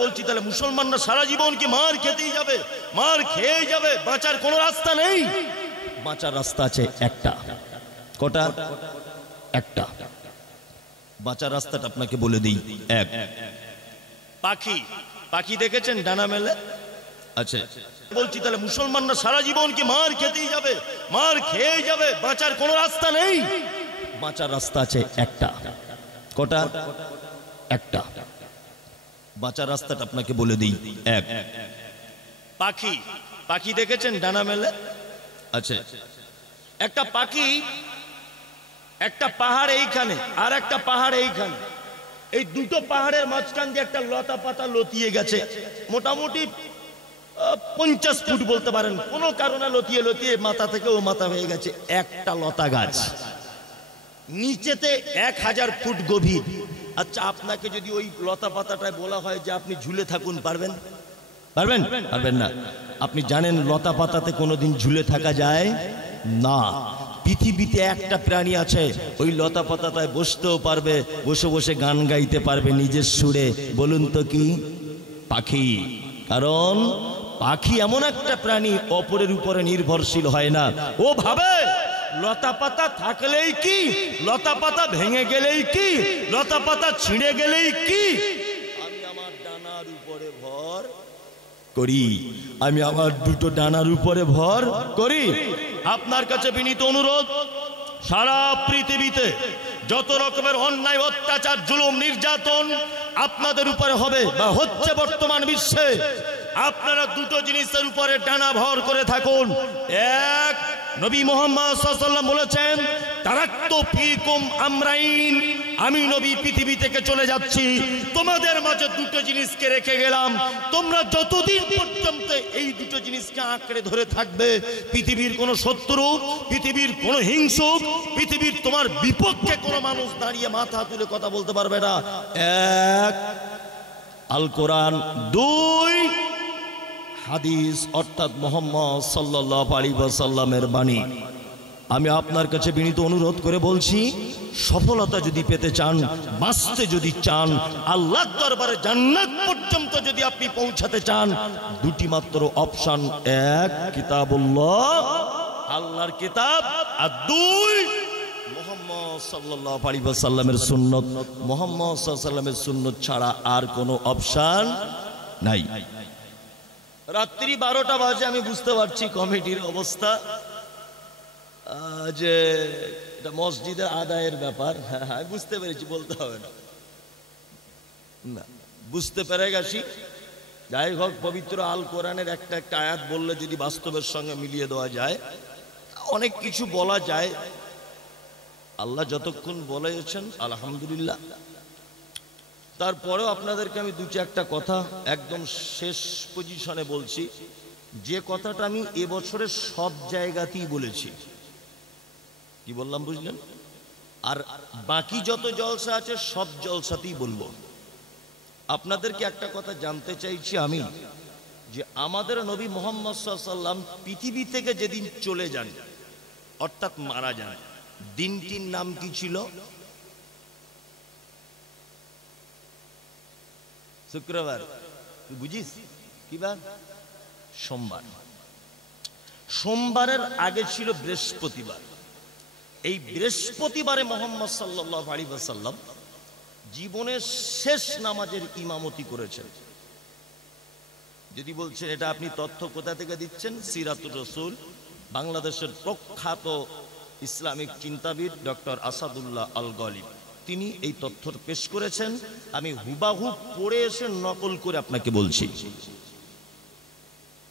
বলছি তাহলে মুসলমানরা সারা জীবন কি মার খেতেই যাবে, মার খেয়ে যাবে, বাঁচার কোনো রাস্তা নেই? বাঁচার রাস্তা আছে একটা। কটা? একটা। বাঁচার রাস্তাটা আপনাকে বলে দিই। এক, পাখি। পাখি দেখেছেন ডানা মেলে? আচ্ছা, বলছি তাহলে মুসলমানরা সারা জীবন কি মার খেতেই যাবে, মার খেয়ে যাবে, বাঁচার কোনো রাস্তা নেই? বাঁচার রাস্তা আছে একটা। কটা? একটা। বাঁচার রাস্তাটা আপনাকে বলে দিই। এক, পাখি। পাখি দেখেছেন ডানা মেলে? আচ্ছা, একটা পাখি একটা পাহাড় এইখানে আর একটা পাহাড় এইখানে, এই দুটো পাহাড়ের মাঝখান দিয়ে একটা লতা পাতা লতিয়ে গেছে, মোটামুটি 50 ফুট বলতে পারেন। কোনো কারণে লতিয়ে লতিয়ে মাথা থেকে ও মাথা হয়ে গেছে একটা লতা গাছ, নিচেতে 1000 ফুট গভীর। আচ্ছা, আপনাকে যদি ওই লতা পাতাটায় বলা হয় যে আপনি ঝুলে থাকুন, পারবেন? পারবেন? পারবেন না। আপনি জানেন লতা পাতাতে কোনোদিন ঝুলে থাকা যায় না। পৃথিবীতে একটা প্রাণী আছে ওই লতা পাতাটায় বসতেও পারবে, বসে বসে গান গাইতে পারবে নিজের সুরে। বলুন তো কি? পাখি। কারণ পাখি এমন একটা প্রাণী অপরের উপরে নির্ভরশীল হয় না। ও ভাবে লতা পাতা থাকলেই কি, লতা পাতা ভেঙে গেলেই কি, লতা পাতা ছিঁড়ে গেলেই কি, আমি আমার ডানার উপরে ভর করি, আমি আমার দুটো ডানার উপরে ভর করি। আপনার কাছে বিনীত অনুরোধ, সারা পৃথিবীতে যত রকমের অন্যায়, অত্যাচার, জুলুম, নির্যাতন আপনাদের উপরে হবে বা হচ্ছে বর্তমান বিশ্বে, আপনারা দুটো জিনিসের উপরে ডানা ভর করে থাকুন। এক, নবী মুহাম্মদ সাল্লাল্লাহু আলাইহি ওয়াসাল্লাম বলেছেন, তারাক্তু ফীকুম আমরাইন, আমি নবী পৃথিবী থেকে চলে যাচ্ছি, তোমাদের মাঝে দুটো জিনিসকে রেখে গেলাম, তোমরা যতদিন পর্যন্ত এই দুটো জিনিসকে আঁকড়ে ধরে থাকবে, পৃথিবীর কোনো শত্রু, পৃথিবীর কোনো হিংসুক, পৃথিবীর তোমার বিপক্ষে কোনো মানুষ দাঁড়িয়ে মাথা তুলে কথা বলতে পারবে না। এক, আল কোরআন। দুই, হাদিস, অর্থাৎ মুহাম্মদ সাল্লাল্লাহু আলাইহি ওয়াসাল্লামের বাণী। আমি আপনার কাছে বিনীত অনুরোধ করে বলছি, সফলতা যদি পেতে চান, বাঁচতে যদি চান, আল্লাহর দরবারে জান্নাত পর্যন্ত যদি আপনি পৌঁছাতে চান, দুটি মাত্র অপশন। এক, কিতাবুল্লাহ, আল্লাহর কিতাব, আর দুই, মুহাম্মদ সাল্লাল্লাহু আলাইহি ওয়াসাল্লামের সুন্নাত। মুহাম্মদ সাল্লাল্লাহু আলাইহি ওয়াসাল্লামের সুন্নাত ছাড়া আর কোনো অপশন নাই। রাত্রি 12টা বাজে, আমি বুঝতে পারছি কমিটির অবস্থা, যে এটা মসজিদের আদায়ের ব্যাপার। হ্যাঁ, বুঝতে পেরেছি, বলতে হবে না, না বুঝতে পেরে গেছি। যাই হোক, পবিত্র আল কোরআনের একটা একটা আয়াত বললে যদি বাস্তবের সঙ্গে মিলিয়ে দেওয়া যায়, অনেক কিছু বলা যায়। আল্লাহ যতক্ষণ বলেছেন আলহামদুলিল্লাহ। তারপরেও আপনাদেরকে আমি দু চারটা কথা একদম শেষ পজিশনে বলছি, যে কথাটা আমি এবছরের সব জায়গাতেই বলেছি। কি বললাম বুঝলেন? আর বাকি যত জলসা আছে সব জলসাতেই বলবো। আপনাদেরকে একটা কথা জানতে চাইছি আমি, যে আমাদের নবী মুহাম্মদ সাল্লাল্লাহু আলাইহি ওয়াসাল্লাম পৃথিবী থেকে যেদিন চলে যান, অর্থাৎ মারা যান, দিনটির নাম কি ছিল? শুক্রবার। তুই বুঝিস কি বার? সোমবার। সোমবারের আগে ছিল বৃহস্পতিবার। এই বৃহস্পতিবারে মুহাম্মদ সাল্লাল্লাহু আলাইহি ওয়াসাল্লাম জীবনের শেষ নামাজের ইমামতি করেছেন। যদি বলছেন এটা আপনি তথ্য কোথা থেকে দিচ্ছেন, সিরাতুর রাসূল, বাংলাদেশের প্রখ্যাত ইসলামিক চিন্তাবিদ ডক্টর আসাদুল্লাহ আল গলিব, তিনি এই তথ্য পেশ করেছেন। আমি হুবাহু পড়ে এসে নকল করে আপনাকে বলছি।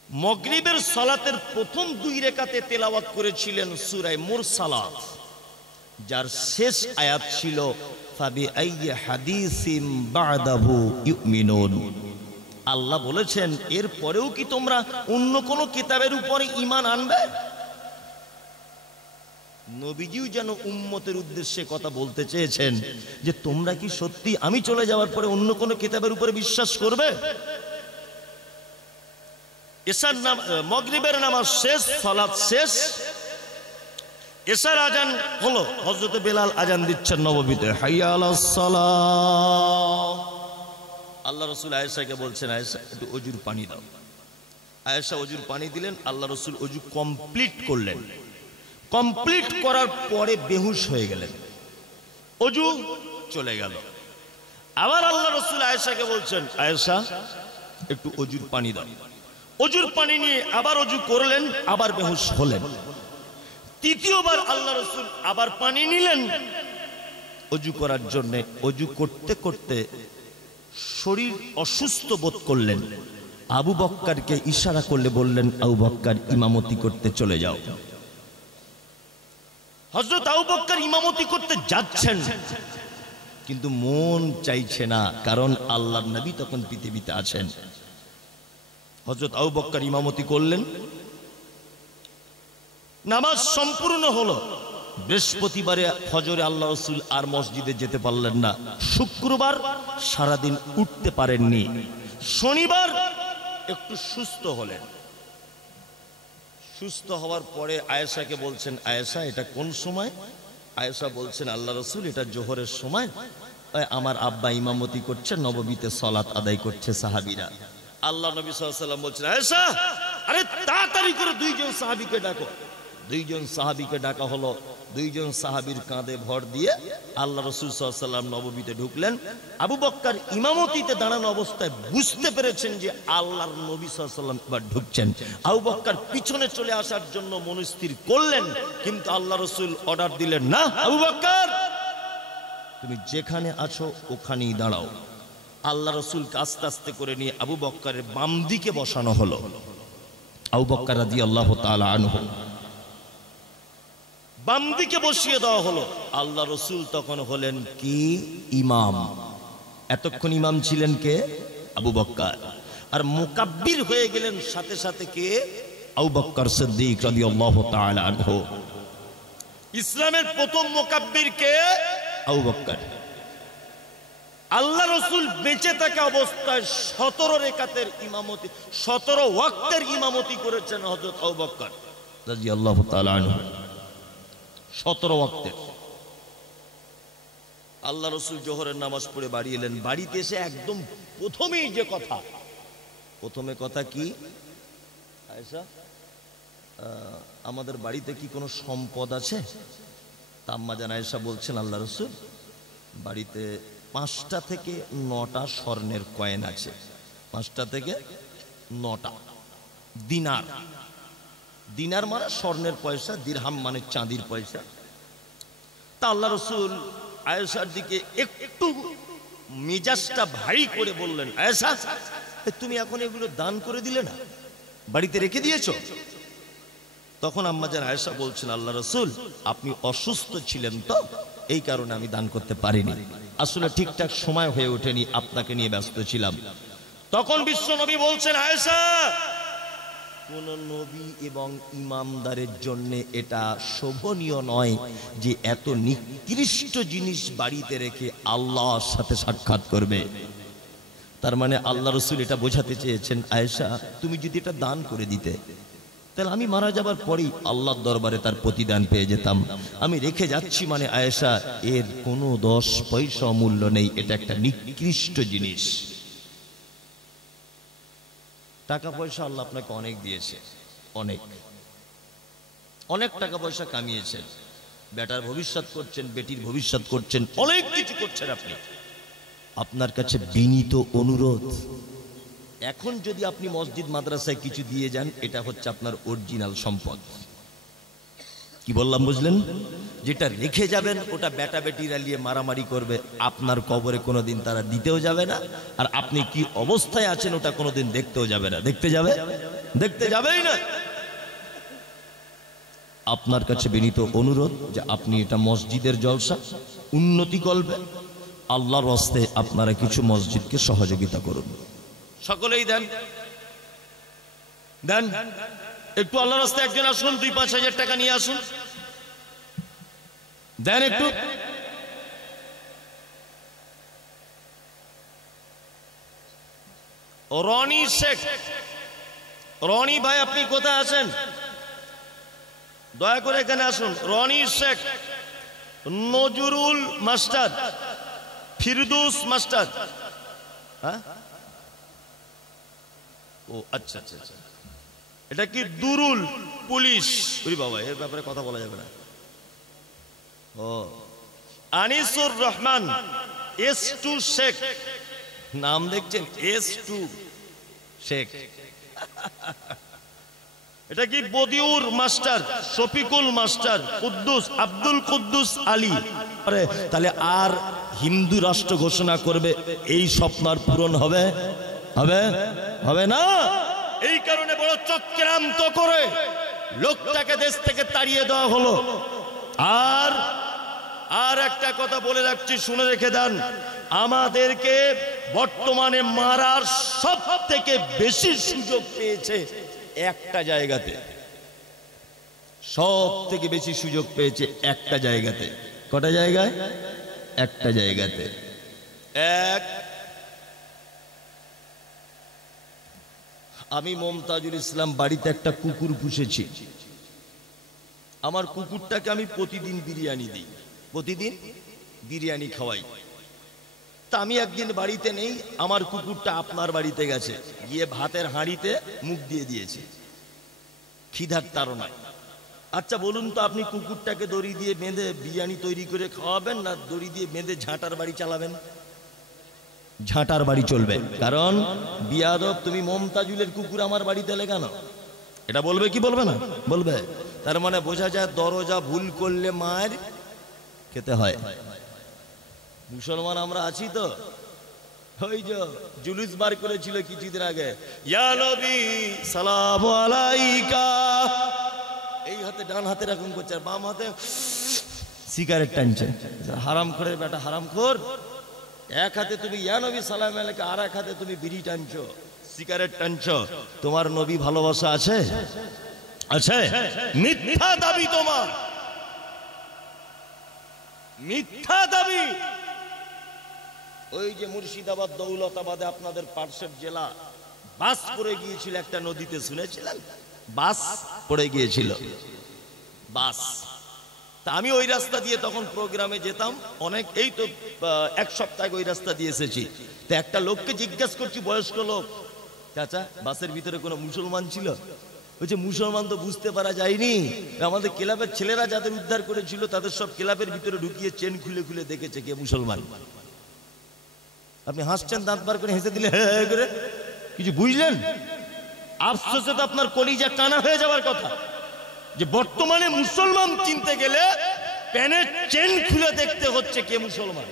মাগরিবের সালাতের প্রথম 2 রাকাতে তেলাওয়াত করেছিলেন সূরা মুরসালাত, যার শেষ আয়াত ছিল ফাবি আইয়ি হাদিসিম বাদাহু ইউমিনুন। আল্লাহ বলেছেন, এর পরেও কি তোমরা অন্য কোন কিতাবের উপরে ঈমান আনবে? নবীজিও যেন উম্মতের উদ্দেশ্যে কথা বলতে চেয়েছেন, যে তোমরা কি সত্যি আমি চলে যাওয়ার পরে অন্য কোন কিতাবের উপরে বিশ্বাস করবে? এশার মাগরিবের নামাজ শেষ, সালাত শেষ, এশার আজান হলো, হযরত বেলাল আজান দিচ্ছেন নববীতে, হাইয়া আলাস সালাহ, আল্লাহ রসুল আয়েশাকে বলছেন, আয়েশা একটু অজুর পানি দাও। আয়েশা অজুর পানি দিলেন, আল্লাহ রসুল অজু কমপ্লিট করলেন। কমপ্লিট করার পরে বেহুশ হয়ে গেলেন, অজু চলে গেল। আবার আল্লাহ রসুল আয়েশাকে বলছেন, আয়েশা একটু অজুর পানি দাও। অজুর পানি নিয়ে আবার অজু করলেন, আবার বেহুশ হলেন। তৃতীয়বার আল্লাহ রসুল আবার পানি নিলেন অজু করার জন্য। অজু করতে করতে শরীর অসুস্থ বোধ করলেন। আবু বক্করকে ইশারা করলে বললেন, আবু বক্কর ইমামতি করতে চলে যাও। হযরত আবু বক্কর ইমামতি করতে যাচ্ছেন, কিন্তু মন চাইছে না, কারণ আল্লাহর নবী তখন পৃথিবীতে আছেন। হযরত আবু বক্কর ইমামতি করলেন, নামাজ সম্পূর্ণ হলো। বৃহস্পতিবারে ফজরে আল্লাহ রাসূল আর মসজিদে যেতে পারলেন না। শুক্রবার সারাদিন উঠতে পারেননি। শনিবার একটু সুস্থ হলেন। সুস্থ হওয়ার পরে আয়েশাকে বলছেন, আয়েশা এটা কোন সময়? আয়েশা বলছেন, আল্লাহ রাসূল এটা জোহরের সময়, আমার আব্বা ইমামতি করছে, নববীতে সালাত আদায় করছে সাহাবীরা। আল্লাহ নবী সাল্লাল্লাহু আলাইহি ওয়াসাল্লাম বলছেন, আয়েশা আরে তাড়াতাড়ি করে দুইজন সাহাবীকে ডাকো। দুইজন সাহাবীকে ডাকা হলো। দুইজন সাহাবীর কাঁধে ভর দিয়ে আল্লাহ রাসূল সাল্লাল্লাহু আলাইহি ওয়াসাল্লাম নববীতে ঢুকলেন। আবু বক্কর ইমামতিতে দাঁড়ানো অবস্থায় বুঝতে পেরেছেন যে আল্লাহর নবী সাল্লাল্লাহু আলাইহি ওয়াসাল্লাম এবার ঢুকছেন। আবু বক্কর পিছনে চলে আসার জন্য মনস্থির করলেন, কিন্তু আল্লাহ রাসূল অর্ডার দিলেন, না আবু বক্কর তুমি যেখানে আছো ওখানেই দাঁড়াও। আল্লাহ রাসূলকে আস্তে আস্তে করে নিয়ে আবু বক্করের বাম দিকে বসানো হলো। আবু বক্কর রাদিয়াল্লাহু তাআলা আনহু বাম দিকে বসিয়ে দেওয়া হলো। আল্লাহ রসুল তখন হলেন কি ইমাম। এতক্ষণ ইমাম ছিলেন কে? আবু বক্কর। আর মুকাব্বির হয়ে গেলেন সাথে সাথে কে? আবু বক্কর সিদ্দিক রাদিয়াল্লাহু তাআলা আনহু। ইসলামের প্রথম মুকাব্বির কে? আবু বক্কর। আল্লাহ রসুল বেঁচে থাকা অবস্থায় 17 রাকাতের ইমামতি, 17 ওয়াক্তের ইমামতি করেছেন হযরত আবু বক্কর রাদিয়াল্লাহু তাআলা আনহু। 17 ওয়াক্তের। আল্লাহ রসুল জোহরের নামাজ পড়ে বাড়ি এলেন। বাড়িতে এসে একদম প্রথমেই যে কথা, প্রথমে কথা কি? আয়েশা আমাদের বাড়িতে কি কোনো সম্পদ আছে? আম্মা জান আয়েশা বলছেন, আল্লাহ রসুল বাড়িতে 5টা থেকে 9টা স্বর্ণের কয়েন আছে। 5টা থেকে 9টা দিনার। দিনার মানে স্বর্ণের পয়সা, দিরহাম মানে চাঁদির পয়সা। তা আল্লাহ রসুল আয়েশার দিকে একটু মেজাজটা ভারী করে বললেন, আয়েশা তুমি এখন এগুলো দান করে দিলে না, বাড়িতে রেখে দিয়েছো? তখন আম্মাজান আয়েশা বলছেন, আল্লাহ রসুল আপনি অসুস্থ ছিলেন তো, এই কারণে আমি দান করতে পারিনি। আসলে ঠিকঠাক সময় হয়ে ওঠেনি, আপনাকে নিয়ে ব্যস্ত ছিলাম। তখন বিশ্ব নবী বলছেন, আয়েশা কোন নবী এবং ইমামদারের জন্য এটা শোভনীয় নয় যে এত নিকৃষ্ট জিনিস বাড়িতে রেখে আল্লাহর সাথে সাক্ষাৎ করবে। তার মানে আল্লাহ রসুল এটা বোঝাতে চেয়েছেন, আয়েশা তুমি যদি এটা দান করে দিতে, তাহলে আমি মারা যাবার পরেই আল্লাহর দরবারে তার প্রতিদান পেয়ে যেতাম। আমি রেখে যাচ্ছি মানে আয়েশা এর কোনো 10 পয়সা মূল্য নেই, এটা একটা নিকৃষ্ট জিনিস। টাকা পয়সা আল্লাহ আপনাকে অনেক দিয়েছে, অনেক অনেক টাকা পয়সা কামিয়েছেন, বেটার ভবিষ্যৎ করছেন, বেটির ভবিষ্যৎ করছেন, অনেক কিছু করছেন আপনি। আপনার কাছে বিনীত অনুরোধ, এখন যদি আপনি মসজিদ মাদ্রাসায় কিছু দিয়ে যান, এটা হচ্ছে আপনার অরিজিনাল সম্পদ। কি বললাম বুঝলেন? যেটা রেখে যাবেন ওটা বেটা বেটিরা নিয়ে মারামারি করবে, আপনার কবরে কোনোদিন তারা দিতেও যাবে না, আর আপনি কি অবস্থায় আছেন ওটা কোনোদিন দেখতেও যাবে না। দেখতে যাবে? দেখতে যাবেই না। আপনার কাছে বিনীত অনুরোধ যে আপনি এটা মসজিদের জলসা উন্নতি করবে, আল্লাহর রাস্তায় আপনারা কিছু মসজিদকে সহযোগিতা করুন। সকলেই দেন, দেন। একটু আল্লাহর রাস্তায় একজন আসুন, 2-5 হাজার টাকা নিয়ে আসুন, দেন একটু। রনি শেখ, রনি ভাই আপনি কোথায় আছেন? দয়া করে এখানে আসুন। রনি শেখ, নজরুল মাস্টার, ফিরদৌস মাস্টার, হ্যাঁ, ও আচ্ছা আচ্ছা আচ্ছা, এটা কি দুরুল পুলিশ? ওরে বাবা, এর ব্যাপারে কথা বলা যাবে না। ও আনিসুর রহমান S2 শেখ, নাম দেখছেন S2 শেখ। এটা কি বদিউর মাস্টার, শফিকুল মাস্টার, কুদ্দুস, আব্দুল কুদ্দুস আলী। আরে তাহলে আর হিন্দু রাষ্ট্র ঘোষণা করবে, এই স্বপ্ন আর পূরণ হবে? হবে হবে না। এই কারণে বড় চক্রান্ত করে লোকটাকে দেশ থেকে তাড়িয়ে দেওয়া হলো। আর একটা কথা বলে রাখছি, শুনে রেখে দেন, আমাদেরকে বর্তমানে মারার সব থেকে বেশি সুযোগ পেয়েছে একটা জায়গাতে, সব থেকে বেশি সুযোগ পেয়েছে একটা জায়গাতে। কটা জায়গায়? একটা জায়গাতে। আমি মমতাজুল ইসলাম বাড়িতে একটা কুকুর পুষেছি। আমার কুকুরটাকে আমি প্রতিদিন বিরিয়ানি দিই, প্রতিদিন বিরিয়ানি খাওয়াই। তা আমি একদিন বাড়িতে নেই, আমার কুকুরটা আপনার বাড়িতে গেছে, গিয়ে ভাতের হাঁড়িতে মুখ দিয়ে দিয়েছে খিদার তাড়নায়। আচ্ছা বলুন তো, আপনি কুকুরটাকে দড়ি দিয়ে বেঁধে বিরিয়ানি তৈরি করে খাওয়াবেন, না দড়ি দিয়ে বেঁধে ঝাঁটার বাড়ি চালাবেন? ঝাঁটার বাড়ি চলবে, কারণ বিয়াদব তুমি মমতাজুলের কুকুর আমার বাড়িতে এলে কেন, এটা বলবে কি বলবে না? বলবে। তার মানে বোঝা যায় দরজা ভুল করলে মার খেতে হয়। মুসলমান আমরা আছি তো। ওই যে জুলুস বার করেছিল কিছুদিন আগে, ইয়া নবী সালাম আলাইকা, এই হাতে ডান হাতে এরকম করছে, আর বাম হাতে সিগারেট টানছে। হারাম করে বেটা, হারাম খোর। এক হাতে তুমি ইয়া নবী সালাম আলাইকা, আর এক হাতে তুমি বিড়ি টানছো, সিগারেট টানছো। তোমার নবী ভালোবাসা আছে? আছে? মিথ্যা দাবি তোমার, মিথ্যা দাবি। ওই যে মুর্শিদাবাদ দৌলতাবাদে আপনাদের পার্শ্বের জেলা, বাস পড়ে গিয়েছিল একটা নদীতে, শুনেছিলেন? বাস পড়ে গিয়েছিল, বাস। তা আমি ওই রাস্তা দিয়ে তখন প্রোগ্রামে যেতাম অনেক, এই তো এক সপ্তাহ ওই রাস্তা দিয়ে এসেছি। তো একটা লোককে জিজ্ঞাসা করছি, বয়স্ক লোক, চাচা বাসের ভিতরে কোনো মুসলমান ছিল? বলছে মুসলমান তো বুঝতে পারা যায়নি, আমাদের ক্লাবের ছেলেরা যাদের উদ্ধার করেছিল তাদের সব ক্লাবের ভিতরে ঢুকিয়ে চেন খুলে খুলে দেখেছে কে মুসলমান। আপনি হাসছেন, দাঁত বার করে হেসে দিলে হ্যাঁ করে, কিছু বুঝলেন? আফসোসে তো আপনার কলিজা কানা হয়ে যাওয়ার কথা, যে বর্তমানে মুসলমান চিনতে গেলে প্যানের চেন খুলে দেখতে হচ্ছে কে মুসলমান।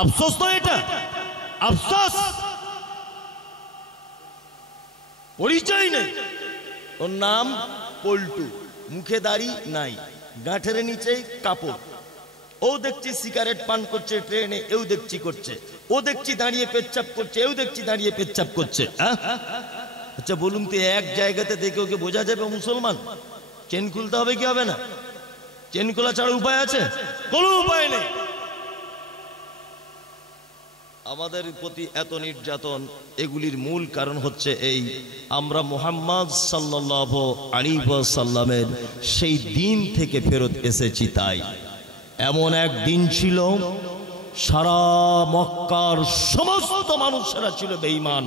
আফসোস তো এটা, আফসোস। পরিচয় নেই, ওর নাম পল্টু, মুখে দাড়ি নাই, গাঁঠের নিচেই কাপড়। ও দেখছি সিগারেট পান করছে ট্রেনে, এও দেখছি করছে। ও দেখছি দাঁড়িয়ে পেচ্ছাপ করছে, এও দেখছি দাঁড়িয়ে পেচ্ছাপ করছে। আচ্ছা বলুন তো, এক জায়গাতে দেখে ওকে বোঝা যাবে মুসলমান? চেন খুলতে হবে কি হবে না? চেন খোলা ছাড়া উপায় আছে? কোনো উপায় নেই। আমাদের প্রতি এত নির্যাতন, এগুলির মূল কারণ হচ্ছে এই, আমরা মুহাম্মদ সাল্লাল্লাহু আলাইহি ওয়াসাল্লামের সেই দিন থেকে ফেরত এসেছি। তাই এমন এক দিন ছিল, সারা মক্কার সমস্ত মানুষেরা ছিল বেঈমান,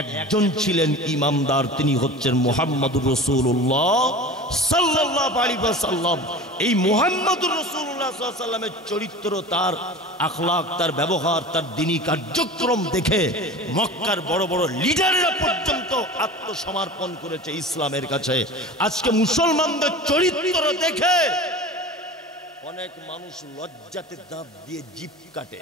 একজন ছিলেন ইমানদার, তিনি হচ্ছেন মুহাম্মদুর রাসূলুল্লাহ সাল্লাল্লাহু আলাইহি ওয়াসাল্লাম। এই মুহাম্মদুর রাসূলুল্লাহ সাল্লাল্লাহু আলাইহি ওয়াসাল্লামের চরিত্র, তার আখলাক, তার ব্যবহার, তার দ্বীনি কার্যক্রম দেখে মক্কার বড় বড় লিডাররা পর্যন্ত আত্মসমর্পণ করেছে ইসলামের কাছে। আজকে মুসলমানদের চরিত্র দেখে অনেক মানুষ লজ্জাতে দাঁত দিয়ে জিভ কাটে।